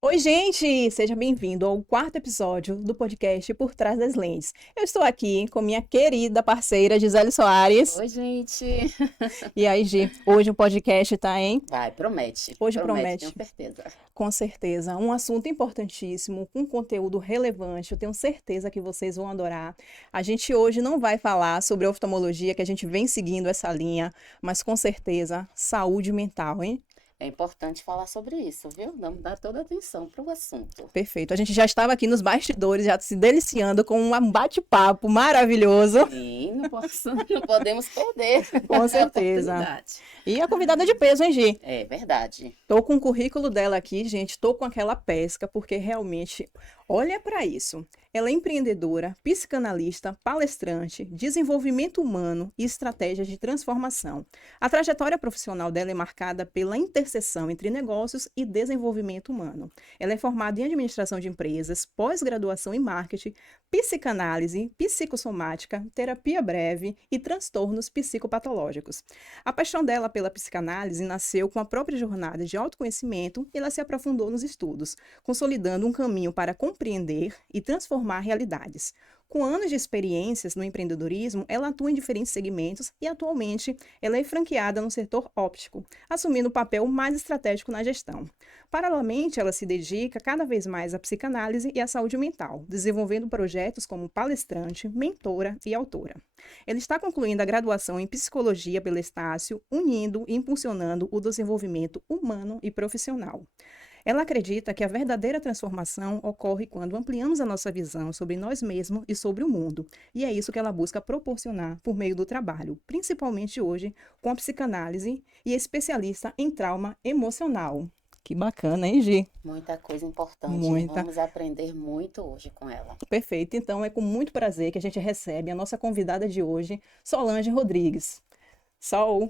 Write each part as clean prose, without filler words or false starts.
Oi, gente! Seja bem-vindo ao quarto episódio do podcast Por Trás das Lentes. Eu estou aqui com minha querida parceira Gisele Soares. Oi, gente. E aí, Gi, hoje o podcast tá, hein? Vai, promete. Hoje Promete, tenho promete, certeza. com certeza, um assunto importantíssimo, com conteúdo relevante. Eu tenho certeza que vocês vão adorar. A gente hoje não vai falar sobre oftalmologia, que a gente vem seguindo essa linha, mas com certeza, saúde mental, hein? É importante falar sobre isso, viu? Vamos dar toda a atenção para o assunto. Perfeito. A gente já estava aqui nos bastidores, já se deliciando com um bate-papo maravilhoso. Sim, não posso, não podemos perder Com a certeza. oportunidade. E a convidada de peso, hein, Gi? É verdade. Tô com o currículo dela aqui, gente. Tô com aquela pesca, porque realmente, olha para isso. Ela é empreendedora, psicanalista, palestrante, desenvolvimento humano e estratégias de transformação. A trajetória profissional dela é marcada pela interseção entre negócios e desenvolvimento humano. Ela é formada em administração de empresas, pós-graduação em marketing, psicanálise, psicossomática, terapia breve e transtornos psicopatológicos. A paixão dela pela psicanálise nasceu com a própria jornada de autoconhecimento e ela se aprofundou nos estudos, consolidando um caminho para compreender e transformar realidades. Com anos de experiências no empreendedorismo, ela atua em diferentes segmentos e atualmente ela é franqueada no setor óptico, assumindo o papel mais estratégico na gestão. Paralelamente, ela se dedica cada vez mais à psicanálise e à saúde mental, desenvolvendo projetos como palestrante, mentora e autora. Ele está concluindo a graduação em psicologia pelo Estácio, unindo e impulsionando o desenvolvimento humano e profissional. Ela acredita que a verdadeira transformação ocorre quando ampliamos a nossa visão sobre nós mesmos e sobre o mundo. E é isso que ela busca proporcionar por meio do trabalho, principalmente hoje com a psicanálise e especialista em trauma emocional. Que bacana, hein, Gi? Muita coisa importante. Muita. Vamos aprender muito hoje com ela. Perfeito. Então, é com muito prazer que a gente recebe a nossa convidada de hoje, Solange Rodrigues. Sol,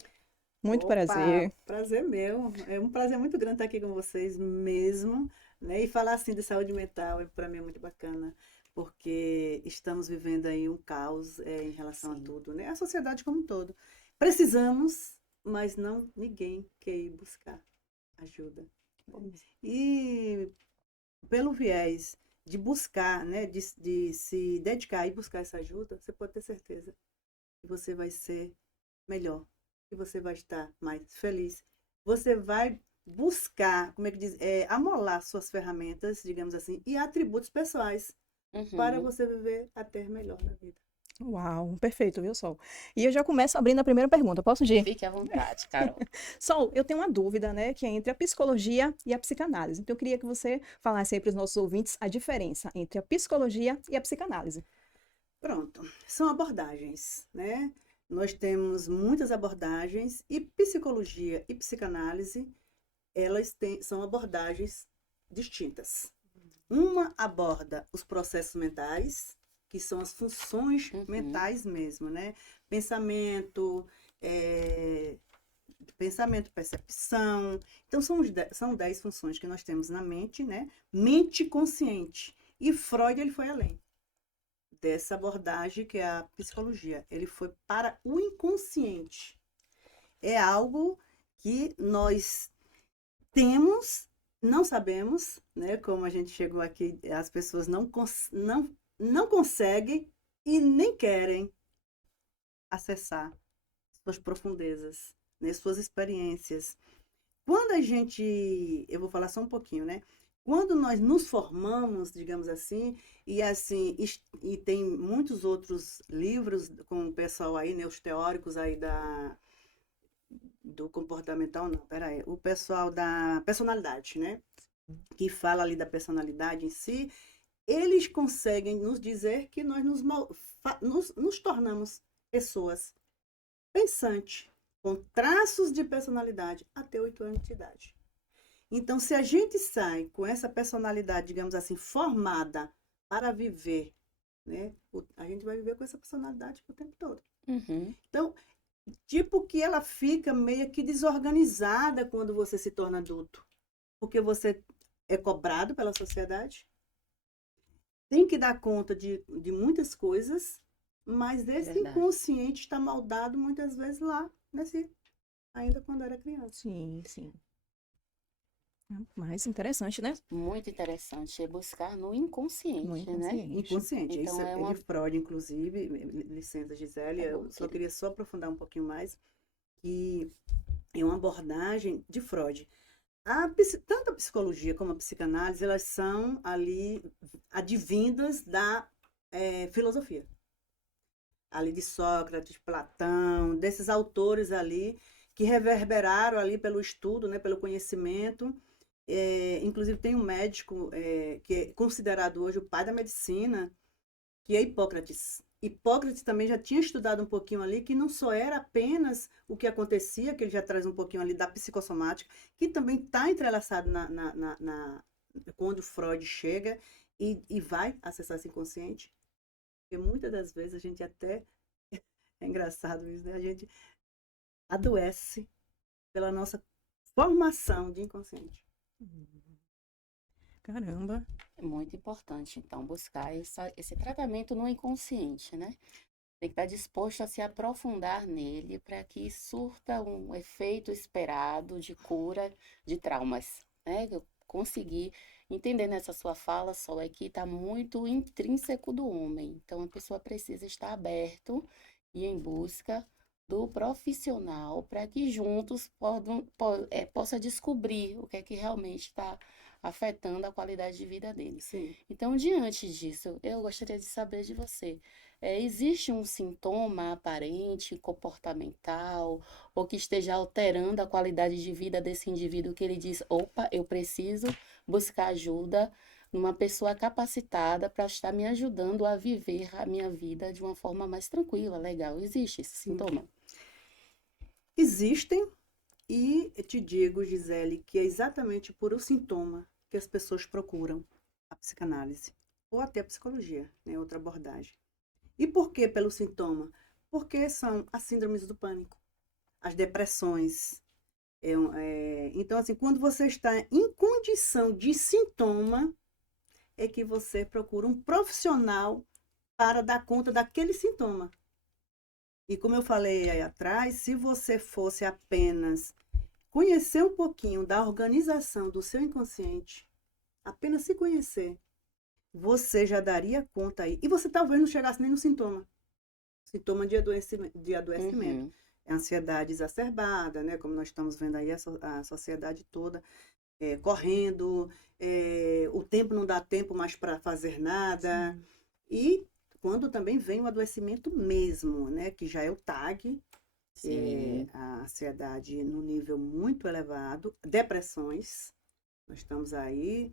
muito Opa, prazer. prazer meu. É um prazer muito grande estar aqui com vocês mesmo, né? E falar assim de saúde mental para mim é muito bacana, porque estamos vivendo aí um caos em relação a Sim. tudo, né? A sociedade como um todo. Precisamos, mas não ninguém quer ir buscar ajuda. E pelo viés de buscar, né, de se dedicar e buscar essa ajuda, você pode ter certeza que você vai ser melhor, que você vai estar mais feliz. Você vai buscar, como é que diz, amolar suas ferramentas, digamos assim, e atributos pessoais para Uhum. você viver até melhor na vida. Uau, perfeito, viu, Sol? E eu já começo abrindo a primeira pergunta. Posso, Gi? Fique à vontade, Carol. Sol, eu tenho uma dúvida, né, que é entre a psicologia e a psicanálise. Então, eu queria que você falasse aí para os nossos ouvintes a diferença entre a psicologia e a psicanálise. Pronto, são abordagens, né? Nós temos muitas abordagens e psicologia e psicanálise, são abordagens distintas. Uma aborda os processos mentais, que são as funções Uhum. mentais mesmo, né? Pensamento, é, pensamento, percepção. Então, são 10 funções que nós temos na mente, né? Mente consciente. E Freud, ele foi além dessa abordagem, que é a psicologia. Ele foi para o inconsciente. É algo que nós temos, não sabemos, né? Como a gente chegou aqui, as pessoas não conseguem e nem querem acessar suas profundezas, né? Suas experiências. Quando a gente, eu vou falar só um pouquinho, né? Quando nós nos formamos, digamos assim, e tem muitos outros livros com o pessoal aí, né, os teóricos aí do comportamental, não, peraí, o pessoal da personalidade, né? Que fala ali da personalidade em si, eles conseguem nos dizer que nós nos tornamos pessoas pensantes, com traços de personalidade até 8 anos de idade. Então, se a gente sai com essa personalidade, digamos assim, formada para viver, né? A gente vai viver com essa personalidade o tempo todo. Uhum. Então, tipo que ela fica meio que desorganizada quando você se torna adulto. Porque você é cobrado pela sociedade, tem que dar conta de muitas coisas, mas esse Verdade. inconsciente está moldado muitas vezes lá, ainda quando era criança. Sim, sim. Mais interessante, né? Muito interessante. É buscar no inconsciente, No né? inconsciente. Inconsciente. Então Isso é é uma. de Freud, inclusive. Licença, Gisele. Tá bom, Eu só querida. queria só aprofundar um pouquinho mais que é uma abordagem de Freud. Tanto a psicologia como a psicanálise, elas são ali advindas da filosofia. Ali de Sócrates, Platão, desses autores ali que reverberaram ali pelo estudo, né, pelo conhecimento. Inclusive tem um médico que é considerado hoje o pai da medicina, que é Hipócrates. Hipócrates também já tinha estudado um pouquinho ali que não só era apenas o que acontecia, que ele já traz um pouquinho ali da psicossomática, que também está entrelaçado quando Freud chega e vai acessar esse inconsciente. Porque muitas das vezes a gente até, é engraçado isso, né? A gente adoece pela nossa formação de inconsciente. Caramba. É muito importante, então, buscar esse tratamento no inconsciente, né? Tem que estar disposto a se aprofundar nele para que surta um efeito esperado de cura de traumas, né? Eu consegui entender nessa sua fala, só é que está muito intrínseco do homem. Então, a pessoa precisa estar aberto e em busca do profissional para que juntos possa descobrir o que é que realmente está afetando a qualidade de vida dele. Sim. Então, diante disso, eu gostaria de saber de você. Existe um sintoma aparente, comportamental, ou que esteja alterando a qualidade de vida desse indivíduo que ele diz: opa, eu preciso buscar ajuda numa pessoa capacitada para estar me ajudando a viver a minha vida de uma forma mais tranquila, legal. Existe esse sintoma? Existem, e te digo, Gisele, que é exatamente por o sintoma que as pessoas procuram a psicanálise, ou até a psicologia, né, outra abordagem. E por que pelo sintoma? Porque são as síndromes do pânico, as depressões. Então, assim, quando você está em condição de sintoma, é que você procura um profissional para dar conta daquele sintoma. E como eu falei aí atrás, se você fosse apenas conhecer um pouquinho da organização do seu inconsciente, apenas se conhecer, você já daria conta aí. E você talvez não chegasse nem no sintoma de adoecimento. Uhum. É ansiedade exacerbada, né? Como nós estamos vendo aí a sociedade toda correndo, o tempo não dá tempo mais para fazer nada. Sim. E quando também vem o adoecimento mesmo, né? Que já é o TAG, Sim. a ansiedade no nível muito elevado, depressões, nós estamos aí.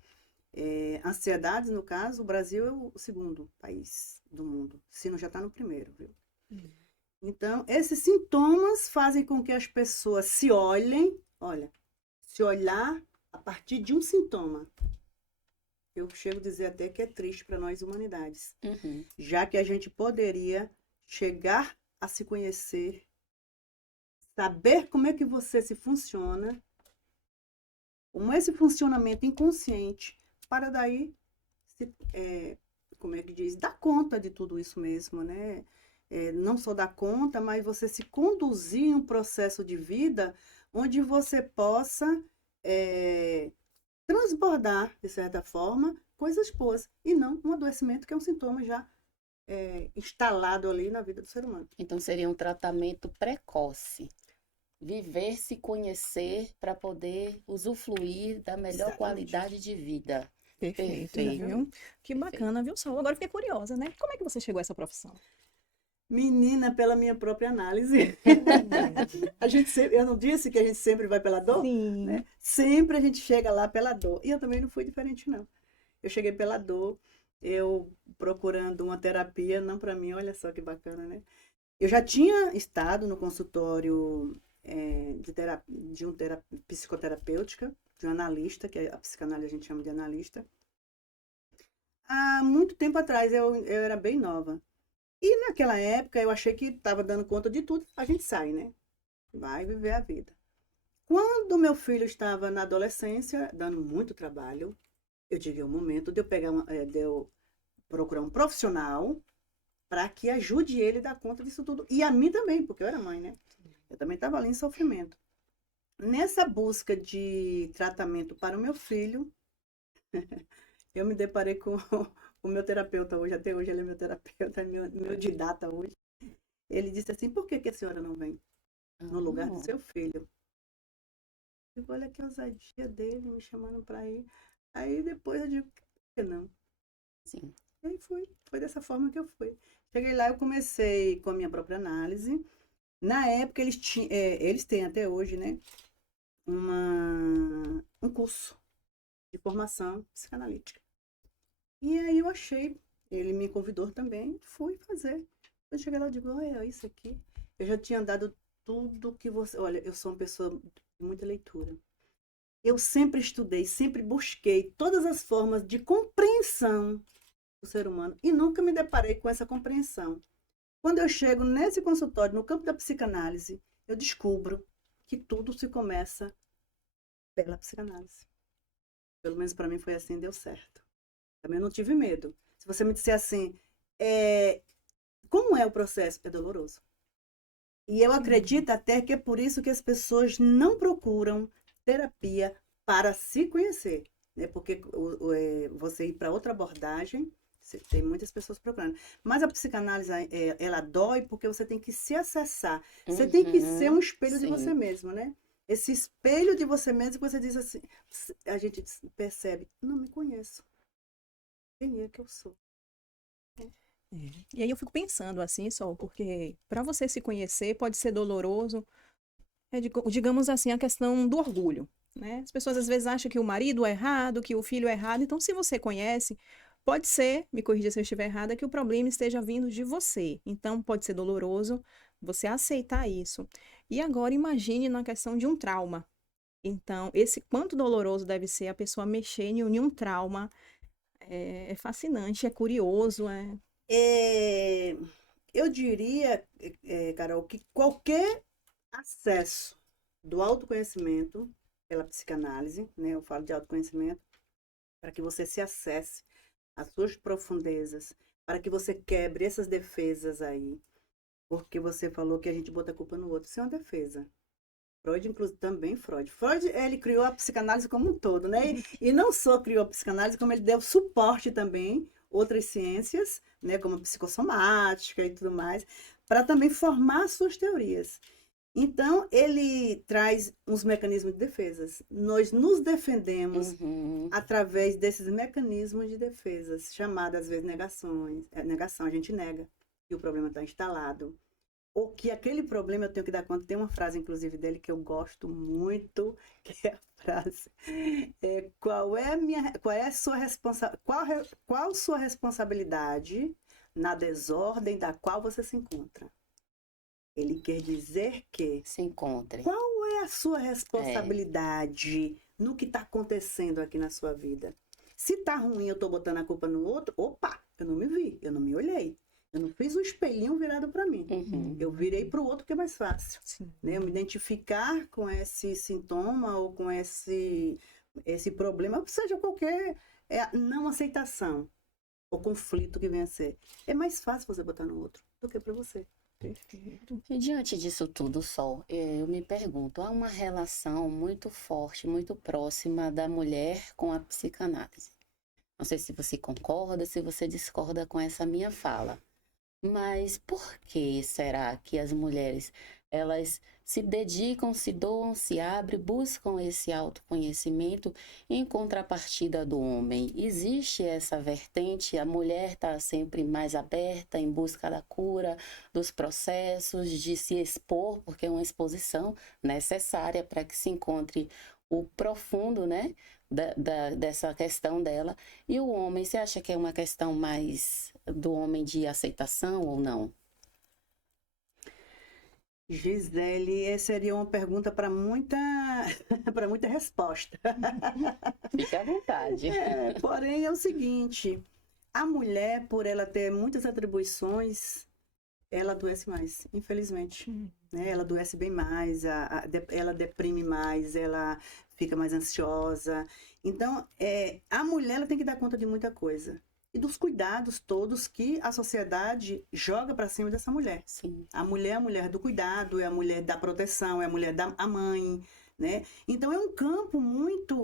Ansiedades, no caso, o Brasil é o segundo país do mundo, se não já está no primeiro, viu? Então, esses sintomas fazem com que as pessoas se olhem, se olhar a partir de um sintoma. Eu chego a dizer até que é triste para nós humanidades, Uhum. já que a gente poderia chegar a se conhecer, saber como é que você se funciona, como é esse funcionamento inconsciente, para daí, como é que diz, dar conta de tudo isso mesmo, né? Não só dar conta, mas você se conduzir em um processo de vida onde você possa transbordar, de certa forma, coisas boas, e não um adoecimento que é um sintoma já instalado ali na vida do ser humano. Então seria um tratamento precoce. Viver, se conhecer para poder usufruir da melhor Exatamente. qualidade de vida. Perfeito, Perfeito. viu? Que bacana, viu, Sol? Agora eu fiquei curiosa, né? Como é que você chegou a essa profissão? Menina, pela minha própria análise. Eu não disse que a gente sempre vai pela dor? Sim. Né? Sempre a gente chega lá pela dor. E eu também não fui diferente, não. Eu cheguei pela dor, eu procurando uma terapia, não para mim, olha só que bacana, né? Eu já tinha estado no consultório de um psicoterapêutica, de um analista, que a psicanálise a gente chama de analista. Há muito tempo atrás, eu era bem nova. E naquela época eu achei que estava dando conta de tudo. A gente sai, né? Vai viver a vida. Quando meu filho estava na adolescência, dando muito trabalho, eu tive um momento de eu de eu procurar um profissional para que ajude ele a dar conta disso tudo. E a mim também, porque eu era mãe, né? Eu também estava ali em sofrimento. Nessa busca de tratamento para o meu filho, eu me deparei com o meu terapeuta hoje, até hoje ele é meu terapeuta, é meu didata hoje. Ele disse assim, por que que a senhora não vem no lugar do Ah, seu filho? Eu digo, olha que ousadia dele, me chamando para ir. Aí depois eu digo, por que não? sim. E aí foi dessa forma que eu fui. Cheguei lá, eu comecei com a minha própria análise. Na época, eles têm até hoje, né, um curso de formação psicanalítica. E aí eu achei, ele me convidou também, fui fazer. Eu cheguei lá e digo, olha, isso aqui. Eu já tinha dado tudo que você. Olha, eu sou uma pessoa de muita leitura. Eu sempre estudei, sempre busquei todas as formas de compreensão do ser humano e nunca me deparei com essa compreensão. Quando eu chego nesse consultório, no campo da psicanálise, eu descubro que tudo se começa pela psicanálise. Pelo menos para mim foi assim, deu certo. Também não tive medo. Se você me disser assim, como é o processo? É doloroso. E eu acredito até que é por isso que as pessoas não procuram terapia para se conhecer, né? Porque você ir para outra abordagem, tem muitas pessoas procurando. Mas a psicanálise, ela dói porque você tem que se acessar. Você tem que ser um espelho de você Sim. mesmo, né? Esse espelho de você mesmo, que você diz assim, a gente percebe, não me conheço. Quem é que eu sou? E aí eu fico pensando assim, só porque para você se conhecer pode ser doloroso, digamos assim, a questão do orgulho, né? As pessoas às vezes acham que o marido é errado, que o filho é errado, então se você conhece, pode ser, me corrija se eu estiver errada, que o problema esteja vindo de você. Então pode ser doloroso você aceitar isso. E agora imagine na questão de um trauma. Então, esse quanto doloroso deve ser a pessoa mexer em um trauma é fascinante, é curioso, é. É, eu diria, Carol, que qualquer acesso do autoconhecimento pela psicanálise, né? Eu falo de autoconhecimento, para que você se acesse às suas profundezas, para que você quebre essas defesas aí, porque você falou que a gente bota a culpa no outro. Isso é uma defesa. Freud, inclusive, também Freud. Freud, ele criou a psicanálise como um todo, né? E não só criou a psicanálise, como ele deu suporte também, outras ciências, né? Como a psicossomática e tudo mais, para também formar suas teorias. Então, ele traz uns mecanismos de defesas. Nós nos defendemos Uhum. através desses mecanismos de defesas, chamadas às vezes negações. Negação, a gente nega que o problema está instalado. Ou que aquele problema eu tenho que dar conta. Tem uma frase, inclusive, dele que eu gosto muito, que é a frase: qual é a sua qual sua responsabilidade na desordem da qual você se encontra? Ele quer dizer que Se encontre. qual é a sua É. responsabilidade no que está acontecendo aqui na sua vida? Se tá ruim, eu tô botando a culpa no outro, opa, eu não me vi, eu não me olhei. Eu não fiz o espelhinho virado para mim. Uhum. Eu virei para o outro que é mais fácil. Sim. Né? Eu me identificar com esse sintoma ou com esse problema, seja qualquer não aceitação ou conflito que venha a ser. É mais fácil você botar no outro do que para você. Perfeito. E diante disso tudo, Sol, eu me pergunto, há uma relação muito forte, muito próxima da mulher com a psicanálise. Não sei se você concorda, se você discorda com essa minha fala. Mas por que será que as mulheres, elas se dedicam, se doam, se abrem, buscam esse autoconhecimento em contrapartida do homem? Existe essa vertente? A mulher está sempre mais aberta em busca da cura, dos processos, de se expor, porque é uma exposição necessária para que se encontre o profundo, né, dessa questão dela. E o homem, você acha que é uma questão mais do homem de aceitação ou não? Gisele, essa seria uma pergunta para muita, para muita resposta. Fique à vontade. Porém, é o seguinte: a mulher, por ela ter muitas atribuições, ela adoece mais, infelizmente. Né? Ela adoece bem mais, ela deprime mais, ela fica mais ansiosa. Então, a mulher ela tem que dar conta de muita coisa. E dos cuidados todos que a sociedade joga para cima dessa mulher. Sim. A mulher é a mulher do cuidado, é a mulher da proteção, é a mulher a mãe, né? Então, é um campo muito,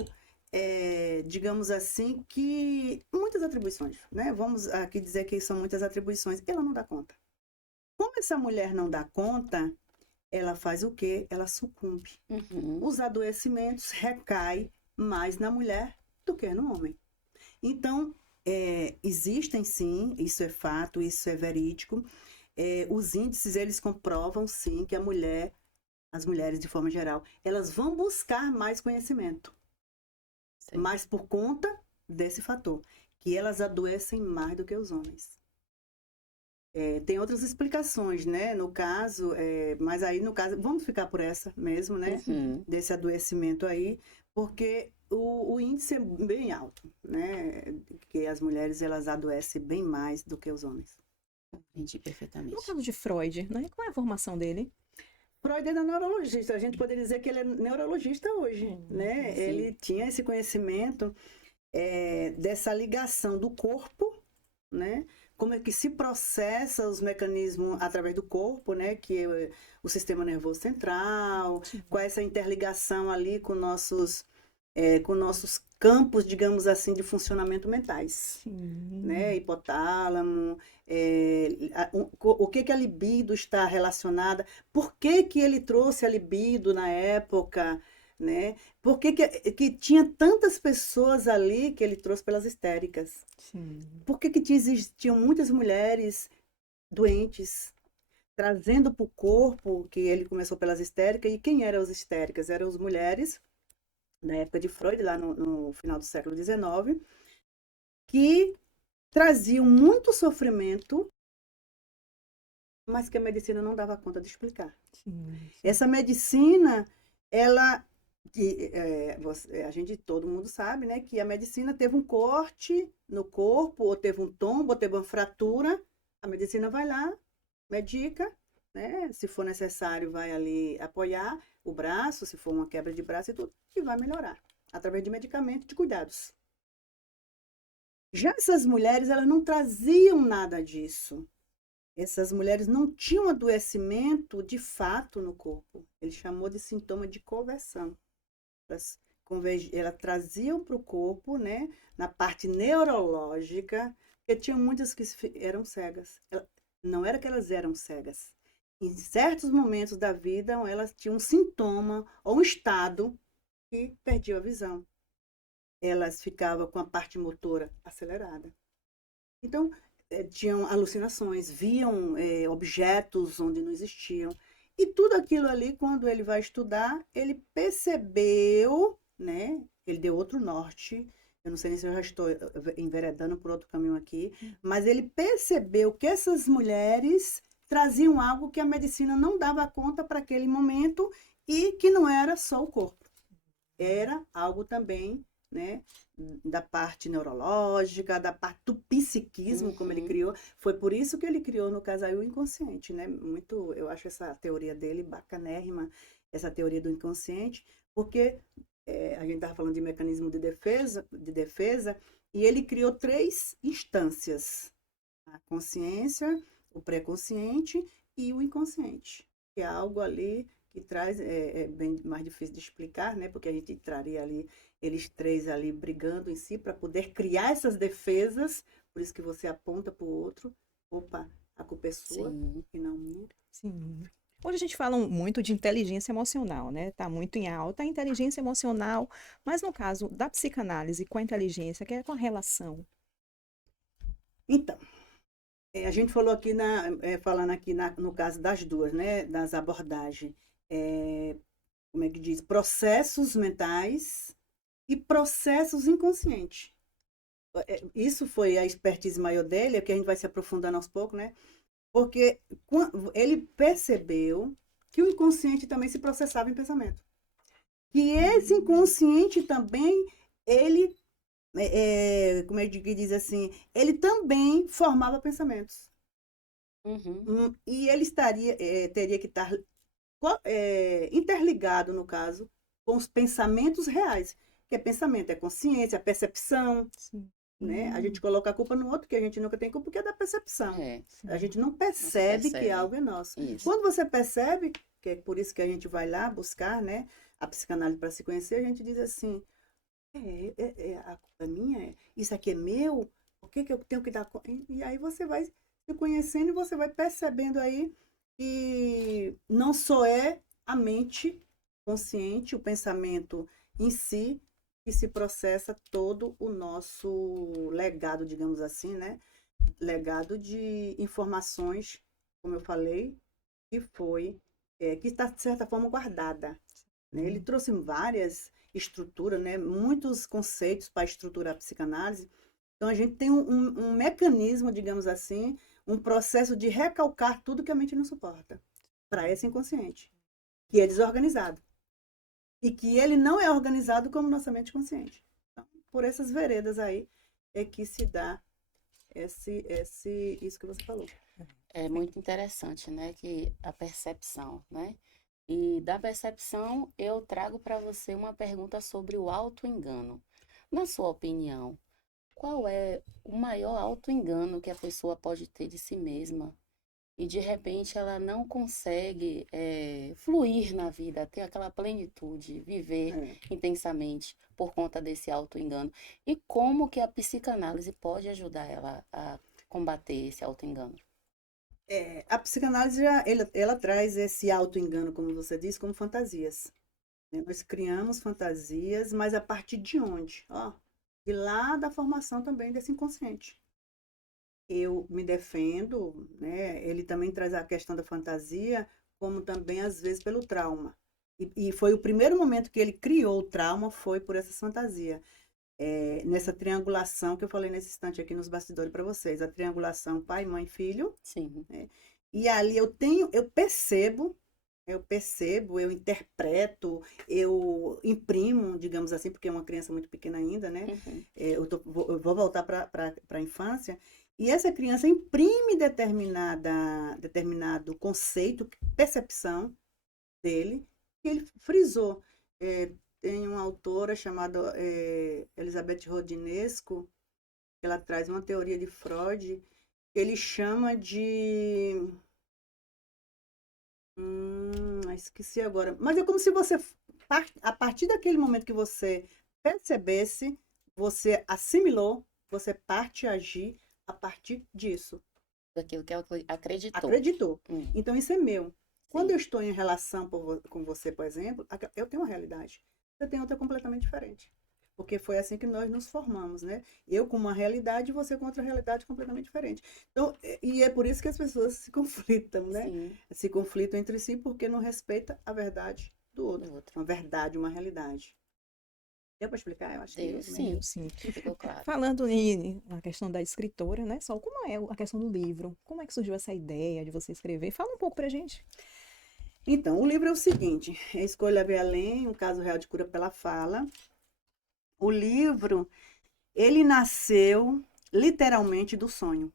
digamos assim, que muitas atribuições, né? Vamos aqui dizer que são muitas atribuições. Ela não dá conta. Como essa mulher não dá conta, ela faz o quê? Ela sucumbe. Uhum. Os adoecimentos recaem mais na mulher do que no homem. Então, existem sim, isso é fato, isso é verídico. Os índices, eles comprovam sim que as mulheres de forma geral, elas vão buscar mais conhecimento. Sei. Mas por conta desse fator, que elas adoecem mais do que os homens. Tem outras explicações, né? No caso, mas aí no caso, vamos ficar por essa mesmo, né? Uhum. Desse adoecimento aí, porque o índice é bem alto, né? Que as mulheres, elas adoecem bem mais do que os homens. Entendi No perfeitamente. caso de Freud, né? Qual é a formação dele? Freud era neurologista, a gente poderia dizer que ele é neurologista hoje, né? sim. Ele tinha esse conhecimento dessa ligação do corpo, né? Como é que se processa os mecanismos através do corpo, né? Que é o sistema nervoso central, qual é essa interligação ali com nossos campos, digamos assim, de funcionamento mentais. Sim. Né? Hipotálamo, o que a libido está relacionada, por que ele trouxe a libido na época, né? Por que tinha tantas pessoas ali que ele trouxe pelas histéricas? Sim. Por que existiam muitas mulheres doentes, trazendo para o corpo, que ele começou pelas histéricas, e quem eram as histéricas? Eram as mulheres, na época de Freud, lá no final do século XIX, que traziam muito sofrimento, mas que a medicina não dava conta de explicar. Sim. Essa medicina, ela, todo mundo sabe, né, que a medicina teve um corte no corpo, ou teve um tombo, ou teve uma fratura, a medicina vai lá, medica, né, se for necessário vai ali apoiar o braço, se for uma quebra de braço e tudo, e vai melhorar, através de medicamentos, de cuidados. Já essas mulheres, elas não traziam nada disso. Essas mulheres não tinham adoecimento de fato no corpo. Ele chamou de sintoma de conversão. Elas traziam para o corpo, né, na parte neurológica, porque tinha muitas que eram cegas. Não era que elas eram cegas. Em certos momentos da vida, elas tinham um sintoma ou um estado que perdiam a visão. Elas ficavam com a parte motora acelerada. Então, tinham alucinações, viam objetos onde não existiam. E tudo aquilo ali, quando ele vai estudar, ele percebeu, né? Ele deu outro norte. Eu não sei nem se eu já estou enveredando por outro caminho aqui, mas ele percebeu que essas mulheres traziam algo que a medicina não dava conta para aquele momento e que não era só o corpo. Era algo também, né, da parte neurológica, da parte do psiquismo, como ele criou. Foi por isso que ele criou, no caso aí, o inconsciente, né? Eu acho essa teoria dele bacanérrima, essa teoria do inconsciente, porque a gente estava falando de mecanismo de defesa, e ele criou 3 instâncias: a consciência, o pré-consciente e o inconsciente, que é algo ali que traz, bem mais difícil de explicar, né? Porque a gente traria ali eles 3 ali brigando em si para poder criar essas defesas. Por isso que você aponta para o outro, opa, a culpa é sua e não minha. Sim. Hoje a gente fala muito de inteligência emocional, né? Tá muito em alta a inteligência emocional, mas no caso da psicanálise com a inteligência, que é com a relação. Então, a gente falou aqui falando aqui no caso das duas, né? Das abordagens. Como é que diz? Processos mentais e processos inconscientes. Isso foi a expertise maior dele, é que a gente vai se aprofundando aos poucos, né? Porque ele percebeu que o inconsciente também se processava em pensamento. Que esse inconsciente também, ele, como é que diz assim, ele também formava pensamentos. E ele teria que estar interligado, no caso, com os pensamentos reais. Que pensamento é consciência, percepção. Sim. Né? A gente coloca a culpa no outro, que a gente nunca tem culpa, porque é da percepção. A gente não percebe que algo é nosso. Isso. Quando você percebe, que é por isso que a gente vai lá buscar, né, a psicanálise para se conhecer, a gente diz assim, a culpa é minha? Isso aqui é meu? O que que eu tenho que dar conta? E aí você vai se conhecendo e você vai percebendo aí que não só é a mente consciente, o pensamento em si, que se processa todo o nosso legado, digamos assim, né? Legado de informações, como eu falei, que foi, que está, de certa forma, guardada. Né? Ele trouxe várias estruturas, né? Muitos conceitos para estruturar a psicanálise. Então, a gente tem um mecanismo, digamos assim, um processo de recalcar tudo que a mente não suporta para esse inconsciente, que é desorganizado. E que ele não é organizado como nossa mente consciente. Então, por essas veredas aí é que se dá isso que você falou. É muito interessante, né, que a percepção, né? E da percepção, eu trago para você uma pergunta sobre o auto-engano. Na sua opinião, qual é o maior auto-engano que a pessoa pode ter de si mesma? E de repente ela não consegue fluir na vida, ter aquela plenitude, viver intensamente por conta desse auto-engano. E como que a psicanálise pode ajudar ela a combater esse auto-engano? A psicanálise, ela traz esse auto-engano, como você disse, como fantasias. Né? Nós criamos fantasias, mas a partir de onde? Ó, de lá da formação também desse inconsciente. Eu me defendo, né? Ele também traz a questão da fantasia, como também, às vezes, pelo trauma. E foi o primeiro momento que ele criou o trauma, foi por essa fantasia. Nessa triangulação que eu falei nesse instante aqui nos bastidores para vocês. A triangulação pai, mãe, filho. Sim. Né? E ali eu interpreto, eu imprimo, digamos assim, porque é uma criança muito pequena ainda, né? Uhum. Eu vou voltar para a infância. E essa criança imprime determinado conceito, percepção dele, que ele frisou. Tem uma autora chamada Elizabeth Rodinesco, que ela traz uma teoria de Freud, que ele chama de... esqueci agora. Mas é como se você, a partir daquele momento que você percebesse, você assimilou, você parte a agir a partir disso. Daquilo que ela acreditou. Acreditou. Então, isso é meu. Quando Sim. eu estou em relação com você, por exemplo, eu tenho uma realidade. Você tem outra completamente diferente. Porque foi assim que nós nos formamos, né? Eu com uma realidade e você com outra realidade completamente diferente. Então, e é por isso que as pessoas se conflitam, né? Sim. Se conflitam entre si porque não respeita a verdade do outro. Uma verdade, uma realidade. Deu para explicar? Eu acho que Deu, sim. Sim. Ficou claro. Falando na questão da escritora, né, Sol, como é a questão do livro? Como é que surgiu essa ideia de você escrever? Fala um pouco pra gente. Então, o livro é o seguinte, Escolha Ver Além, um caso real de cura pela fala. O livro, ele nasceu literalmente do sonho.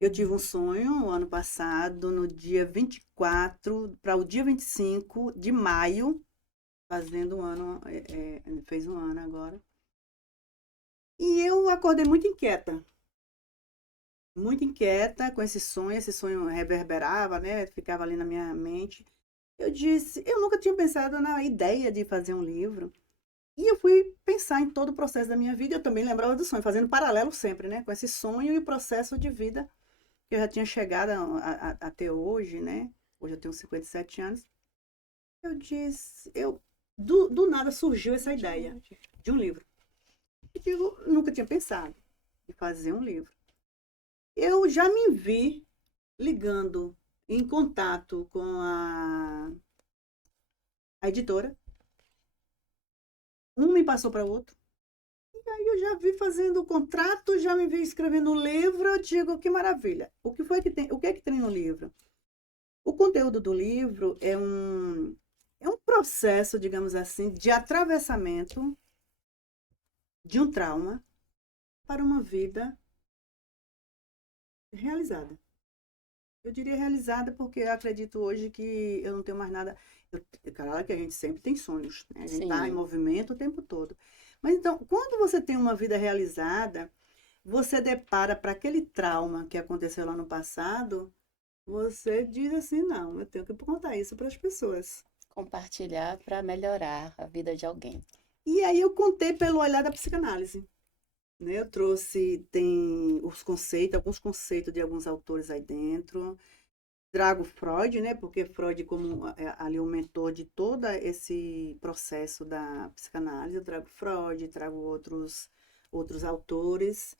Eu tive um sonho no ano passado, no dia 24 para o dia 25 de maio, fazendo um ano, fez um ano agora. E eu acordei muito inquieta com esse sonho reverberava, né? Ficava ali na minha mente. Eu disse, eu nunca tinha pensado na ideia de fazer um livro. E eu fui pensar em todo o processo da minha vida, eu também lembrava do sonho, fazendo paralelo sempre, né? Com esse sonho e o processo de vida que eu já tinha chegado até hoje, né? Hoje eu tenho 57 anos. Eu disse, do nada surgiu essa ideia de um livro. E eu nunca tinha pensado em fazer um livro. Eu já me vi ligando em contato com a editora. Um me passou para o outro. E aí eu já vi fazendo o contrato, já me vi escrevendo o livro, eu digo, que maravilha. O que é que tem no livro? O conteúdo do livro é um processo, digamos assim, de atravessamento de um trauma para uma vida realizada. Eu diria realizada porque eu acredito hoje que eu não tenho mais nada... Claro que a gente sempre tem sonhos, né? A gente está em movimento o tempo todo. Mas então, quando você tem uma vida realizada, você depara para aquele trauma que aconteceu lá no passado, você diz assim, não, eu tenho que contar isso para as pessoas. compartilhar para melhorar a vida de alguém. E aí eu contei pelo olhar da psicanálise, né? Eu trouxe, tem os conceitos, alguns conceitos de alguns autores aí dentro. Trago Freud, né? Porque Freud, como ali o mentor de todo esse processo da psicanálise, eu trago Freud, trago outros autores.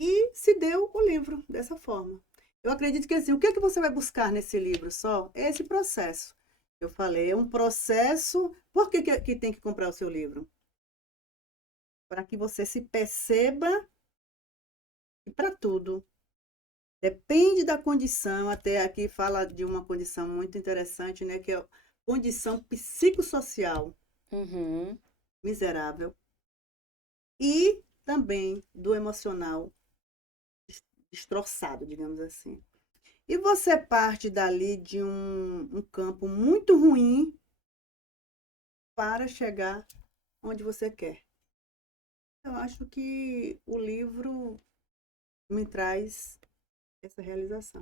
E se deu o livro dessa forma. Eu acredito que assim, o que é que você vai buscar nesse livro só? É esse processo. Eu falei, é um processo. Por que tem que comprar o seu livro? Para que você se perceba e para tudo. Depende da condição, até aqui fala de uma condição muito interessante, né? Que é a condição psicossocial Uhum. miserável e também do emocional destroçado, digamos assim. E você parte dali de um campo muito ruim para chegar onde você quer. Eu acho que o livro me traz essa realização.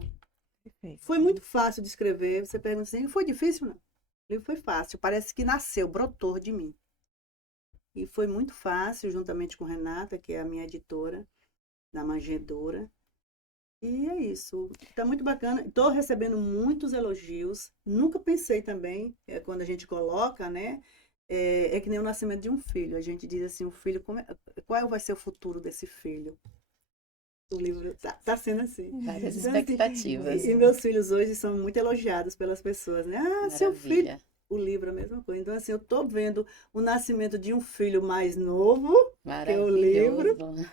Perfeito. Foi muito fácil de escrever. Você pergunta assim, foi difícil? Não. O livro foi fácil. Parece que nasceu, brotou de mim. E foi muito fácil, juntamente com Renata, que é a minha editora, da Manjedoura. E é isso. Está muito bacana. Estou recebendo muitos elogios. Nunca pensei também, quando a gente coloca, né? É que nem o nascimento de um filho. A gente diz assim, o filho, qual vai ser o futuro desse filho? O livro tá sendo assim. Várias Então, assim, expectativas. e meus filhos hoje são muito elogiados pelas pessoas, né? Ah, seu filho. Maravilha. O livro é a mesma coisa. Então, assim, eu tô vendo o nascimento de um filho mais novo, que é o livro, Maravilhoso.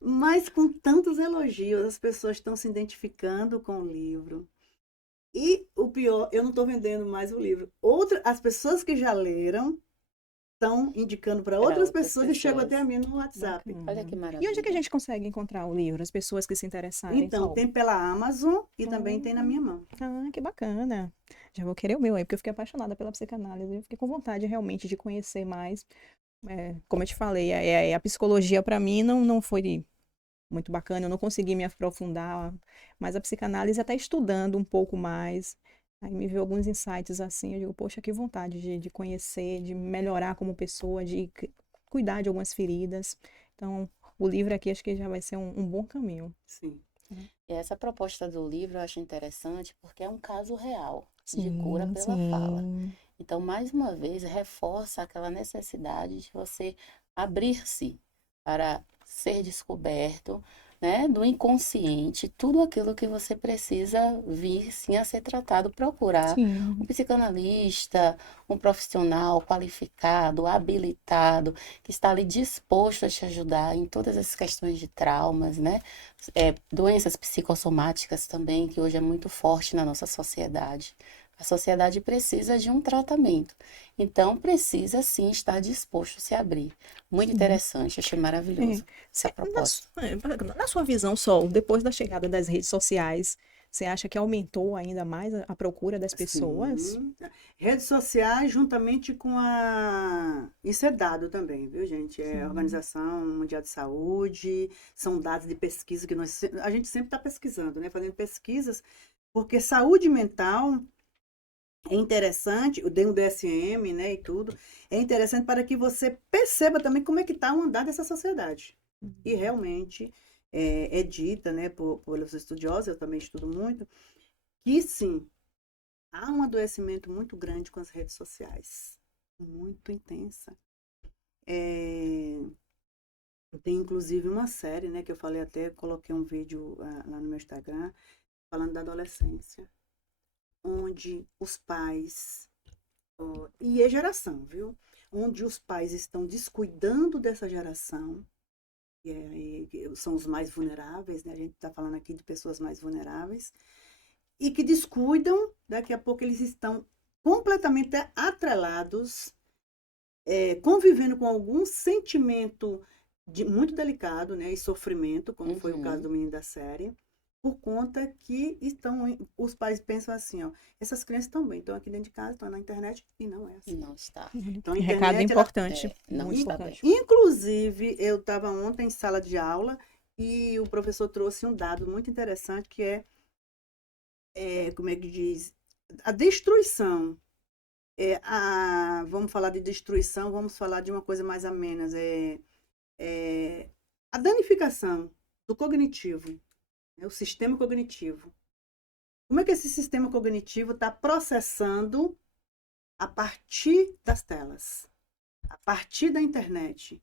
mas com tantos elogios. As pessoas estão se identificando com o livro. E o pior, eu não estou vendendo mais o livro. As pessoas que já leram estão indicando para outras pessoas e chegam até a mim no WhatsApp. Bacana. Olha que E maravilha. onde é que a gente consegue encontrar o livro? As pessoas que se interessarem? Então, Qual? tem pela Amazon e também tem na minha mão. Ah, que bacana. Já vou querer o meu aí, porque eu fiquei apaixonada pela psicanálise. Eu fiquei com vontade realmente de conhecer mais. Como eu te falei, a psicologia para mim não foi muito bacana, eu não consegui me aprofundar, mas a psicanálise até estudando um pouco mais. Aí me veio alguns insights assim, eu digo, poxa, que vontade de conhecer, de melhorar como pessoa, de cuidar de algumas feridas. Então, o livro aqui acho que já vai ser um bom caminho. Sim. E essa proposta do livro eu acho interessante porque é um caso real de Sim, cura pela fala. sim. Então, mais uma vez, reforça aquela necessidade de você abrir-se para ser descoberto, né, do inconsciente, tudo aquilo que você precisa vir sim a ser tratado, procurar um Sim. psicanalista, um profissional qualificado, habilitado, que está ali disposto a te ajudar em todas essas questões de traumas, né? Doenças psicossomáticas também, que hoje é muito forte na nossa sociedade. A sociedade precisa de um tratamento. Então, precisa sim estar disposto a se abrir. Muito Sim. interessante, achei maravilhoso essa proposta. Na sua visão, Sol, depois da chegada das redes sociais, você acha que aumentou ainda mais a procura das pessoas? Sim. Redes sociais, juntamente com a. Isso é dado também, viu, gente? É a Sim. Organização Mundial de Saúde, são dados de pesquisa que a gente sempre está pesquisando, né? Fazendo pesquisas, porque saúde mental é interessante, o DSM, né, e tudo, é interessante para que você perceba também como é que está o andar dessa sociedade. E realmente é dita, né, pelos estudiosos, eu também estudo muito, que sim, há um adoecimento muito grande com as redes sociais, muito intensa. Tem inclusive uma série, né, que eu falei até, coloquei um vídeo lá no meu Instagram, falando da adolescência, onde os pais, e é geração, viu? Onde os pais estão descuidando dessa geração, são os mais vulneráveis, né? A gente está falando aqui de pessoas mais vulneráveis, e que descuidam, daqui a pouco eles estão completamente atrelados, convivendo com algum sentimento muito delicado, né? E sofrimento, como foi o caso do menino da série, por conta que os pais pensam assim, ó, essas crianças estão bem, estão aqui dentro de casa, estão na internet, e não é assim. Não está. Então, a Recado internet, importante. não muito está importante. bem. inclusive, eu estava ontem em sala de aula e o professor trouxe um dado muito interessante que como é que diz? A destruição Vamos falar de destruição, vamos falar de uma coisa mais amena, a danificação do cognitivo, né, o sistema cognitivo. Como é que esse sistema cognitivo está processando a partir das telas, a partir da internet?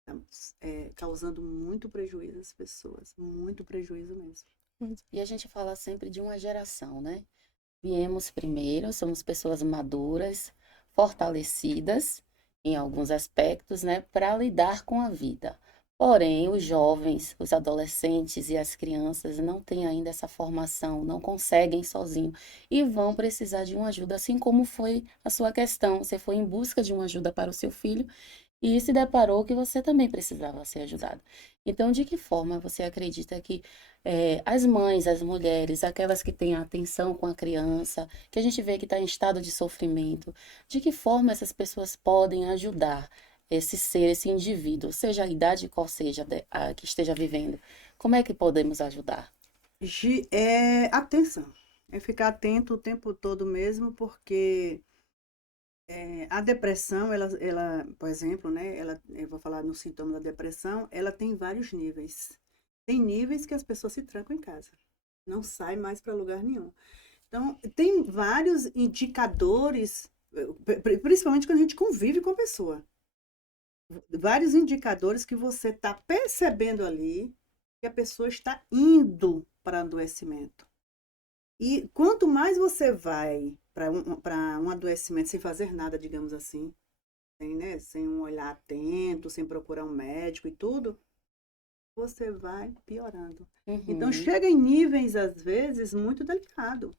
Estamos causando muito prejuízo às pessoas, muito prejuízo mesmo. E a gente fala sempre de uma geração, né? Viemos primeiro, somos pessoas maduras, fortalecidas em alguns aspectos, né, para lidar com a vida. Porém, os jovens, os adolescentes e as crianças não têm ainda essa formação, não conseguem sozinho e vão precisar de uma ajuda, assim como foi a sua questão. Você foi em busca de uma ajuda para o seu filho e se deparou que você também precisava ser ajudado. Então, de que forma você acredita que as mães, as mulheres, aquelas que têm atenção com a criança, que a gente vê que está em estado de sofrimento, de que forma essas pessoas podem ajudar esse ser, esse indivíduo, seja a idade qual seja a que esteja vivendo? Como é que podemos ajudar? Atenção, ficar atento o tempo todo mesmo, porque a depressão, ela, por exemplo, né, eu vou falar no sintoma da depressão, ela tem vários níveis. Tem níveis que as pessoas se trancam em casa, não saem mais para lugar nenhum. Então, tem vários indicadores, principalmente quando a gente convive com a pessoa. Vários indicadores que você está percebendo ali que a pessoa está indo para adoecimento. E quanto mais você vai para um adoecimento sem fazer nada, digamos assim, sem um olhar atento, sem procurar um médico e tudo, você vai piorando. Então, chega em níveis, às vezes, muito delicado.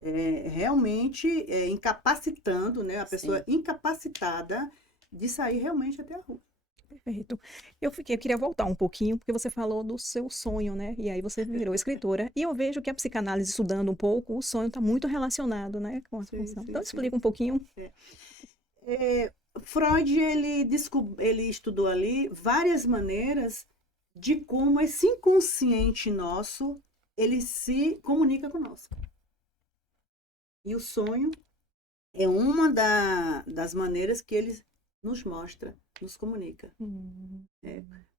Realmente incapacitando, né? A pessoa incapacitada de sair realmente até a rua. Perfeito. Eu queria voltar um pouquinho, porque você falou do seu sonho, né? E aí você virou escritora. E eu vejo que a psicanálise, estudando um pouco, o sonho está muito relacionado, né, com a função. Então, explica um pouquinho. Freud, ele estudou ali várias maneiras de como esse inconsciente nosso, ele se comunica conosco. E o sonho é uma das maneiras que ele nos mostra, nos comunica.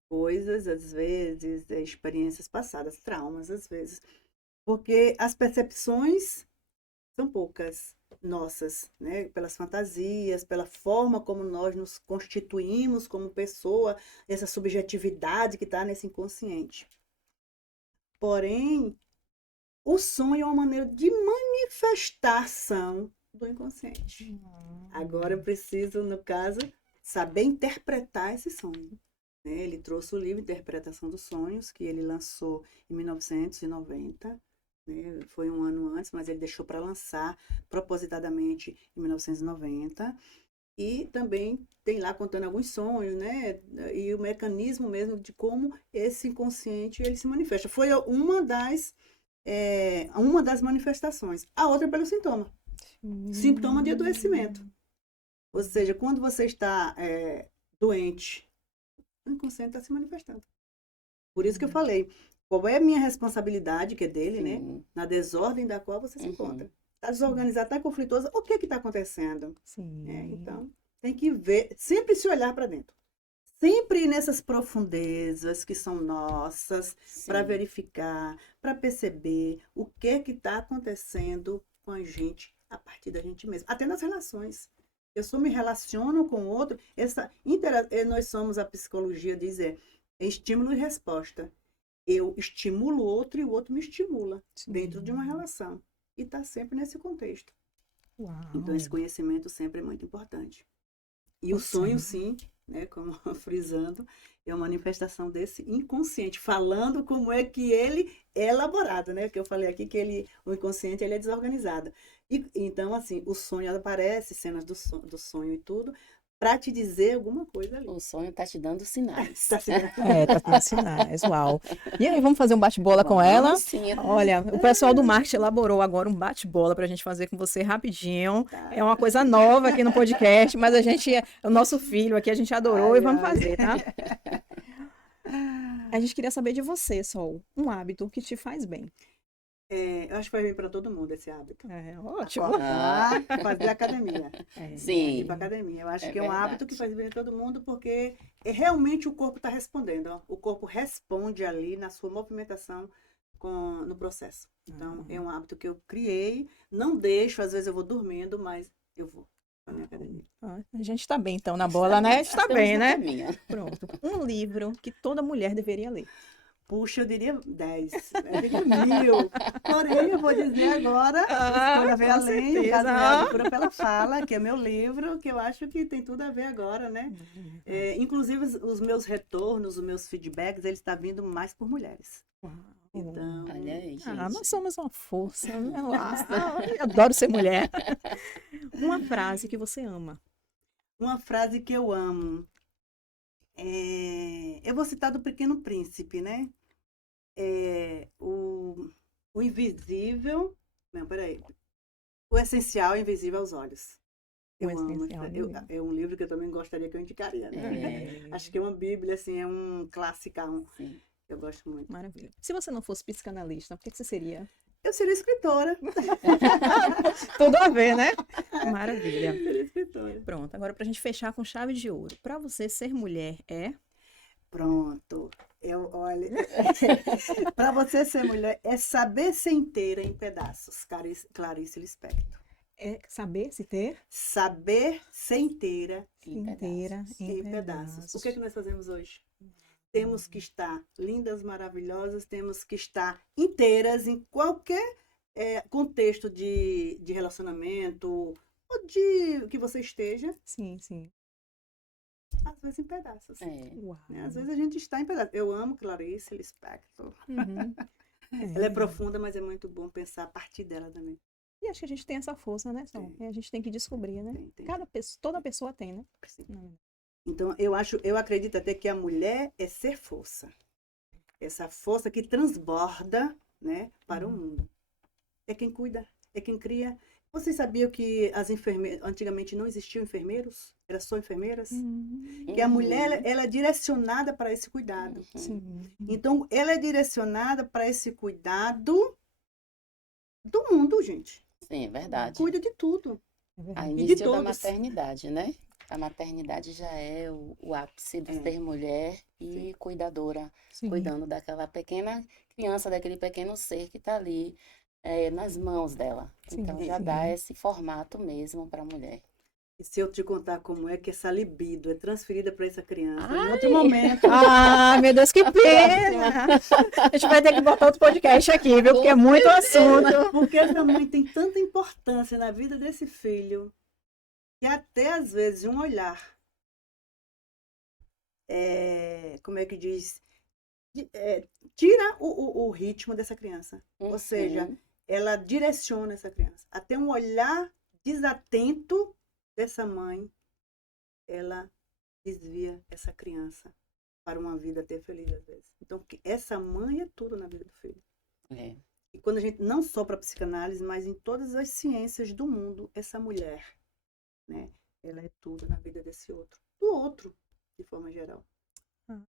Coisas, às vezes, experiências passadas, traumas, às vezes. Porque as percepções são poucas nossas, né? Pelas fantasias, pela forma como nós nos constituímos como pessoa, essa subjetividade que está nesse inconsciente. Porém, o sonho é uma maneira de manifestação do inconsciente. Agora eu preciso, no caso, saber interpretar esse sonho. Ele trouxe o livro Interpretação dos Sonhos, que ele lançou em 1990. Foi um ano antes, mas ele deixou para lançar propositadamente em 1990. E também tem lá contando alguns sonhos, né? E o mecanismo mesmo de como esse inconsciente ele se manifesta. Foi uma das manifestações. A outra é pelo sintoma. Sintoma de adoecimento. Ou seja, quando você está doente, o inconsciente está se manifestando. Por isso que eu falei, qual é a minha responsabilidade, que é dele, né? Na desordem da qual você se encontra. Está desorganizado, está conflituoso, o que está acontecendo? Então, tem que ver, sempre se olhar para dentro. Sempre ir nessas profundezas que são nossas, para verificar, para perceber o que está acontecendo com a gente a partir da gente mesmo. Até nas relações. Eu só me relaciono com o outro. Nós somos, a psicologia diz, estímulo e resposta. Eu estimulo o outro e o outro me estimula dentro de uma relação. E está sempre nesse contexto. Uau. Então, esse conhecimento sempre é muito importante. E o sonho, sim, né, como frisando, é uma manifestação desse inconsciente, falando como é que ele é elaborado, né? Que eu falei aqui que o inconsciente ele é desorganizado. Então, assim, o sonho aparece, cenas do sonho e tudo, para te dizer alguma coisa ali. O sonho está te dando sinais. Tá te dando... tá dando sinais, uau. E aí, vamos fazer um bate-bola com ela? Sim. Olha, o pessoal do marketing elaborou agora um bate-bola para a gente fazer com você rapidinho. É uma coisa nova aqui no podcast, mas o nosso filho aqui, a gente adorou e vamos fazer, tá? A gente queria saber de você, Sol, um hábito que te faz bem. Eu acho que vai vir para todo mundo esse hábito. É ótimo. Acordar, fazer academia. Sim. Ir para academia. Eu acho É que é um hábito que faz bem a todo mundo, porque realmente o corpo está respondendo. Ó. O corpo responde ali na sua movimentação no processo. Então, é um hábito que eu criei. Não deixo, às vezes eu vou dormindo, mas eu vou para minha academia. A gente está bem, então, na bola, né? Está Estamos bem, no né? caminho. Pronto. Um livro que toda mulher deveria ler. Puxa, eu diria 10, eu diria 1000. Porém, eu vou dizer agora, Escolha Ver com Além, o certeza. caso real de Cura pela Fala, que é meu livro, que eu acho que tem tudo a ver agora, né? Inclusive, os meus retornos, os meus feedbacks, eles estão vindo mais por mulheres. Então, Olha aí, gente. Nós somos uma força. Eu adoro ser mulher. Uma frase que você ama. uma frase que eu amo. Eu vou citar do Pequeno Príncipe, né? O invisível. Não, peraí. O essencial é invisível aos olhos. Eu amo. É um livro que eu também gostaria que eu indicaria, né? Acho que é uma Bíblia, assim, é um classicão. Sim. Eu gosto muito. Maravilha. Se você não fosse psicanalista, o que você seria? Eu seria escritora. Tudo a ver, né? Maravilha. Eu seria escritora. Pronto, agora pra gente fechar com chave de ouro. Pra você ser mulher Pronto. Olha, para você ser mulher, é saber ser inteira em pedaços. Clarice Lispector. É saber se ter Saber ser inteira inteira em pedaços. O que é que nós fazemos hoje? Temos que estar lindas, maravilhosas, temos que estar inteiras em qualquer contexto de relacionamento ou de que você esteja, Sim, sim. às vezes em pedaços. Uau. Né? Às vezes a gente está em pedaços. Eu amo Clarice Lispector. Uhum. Ela é profunda, mas é muito bom pensar a partir dela também. E acho que a gente tem essa força, né, Sol? Tem. E a gente tem que descobrir, né? Tem. Toda pessoa tem, né? Sim. Não. Então, eu acredito até que a mulher é ser força. Essa força que transborda, né, para o mundo. É quem cuida, é quem cria. Vocês sabiam que as enfermeiras, antigamente não existiam enfermeiros? Eram só enfermeiras? Que a mulher, ela é direcionada para esse cuidado. Sim. Então, ela é direcionada para esse cuidado do mundo, gente. Sim, é verdade. Cuida de tudo. A de início da todos. maternidade, né? A maternidade já é o ápice de ser mulher e cuidadora, Sim. cuidando daquela pequena criança, daquele pequeno ser que está ali nas mãos dela. Sim, Então já sim. dá esse formato mesmo para a mulher. E se eu te contar como é que essa libido é transferida para essa criança, em Ai! outro momento. Ah, meu Deus, que pena! A gente vai ter que botar outro podcast aqui, viu? Porque é muito assunto. Porque essa mãe tem tanta importância na vida desse filho, que até às vezes um olhar, como é que diz, tira o ritmo dessa criança. Ou seja, ela direciona essa criança. Até um olhar desatento dessa mãe, ela desvia essa criança para uma vida até feliz às vezes. Então, essa mãe é tudo na vida do filho. E quando a gente, não só para psicanálise, mas em todas as ciências do mundo, essa mulher, né, ela é tudo na vida desse outro. Do outro, de forma geral.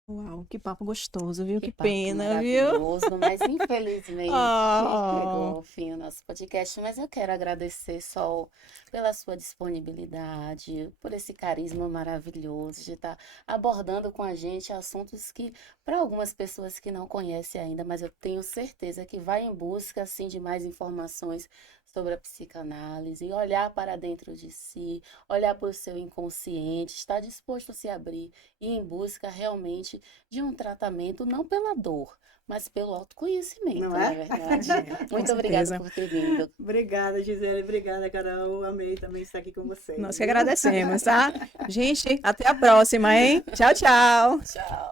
Uau, que papo gostoso, viu? Que papo pena, viu? maravilhoso, mas infelizmente chegou ao fim o nosso podcast. Mas eu quero agradecer, Sol, pela sua disponibilidade, por esse carisma maravilhoso de estar abordando com a gente assuntos que, para algumas pessoas que não conhecem ainda, mas eu tenho certeza que vai em busca, assim, de mais informações sobre a psicanálise, e olhar para dentro de si, olhar para o seu inconsciente, estar disposto a se abrir e ir em busca realmente de um tratamento, não pela dor, mas pelo autoconhecimento, Não não é? é verdade? Com Muito obrigada certeza. por ter vindo. Obrigada, Gisele. Obrigada, Carol. Amei também estar aqui com vocês. Nós que agradecemos, tá? Gente, até a próxima, hein? Tchau, tchau. Tchau.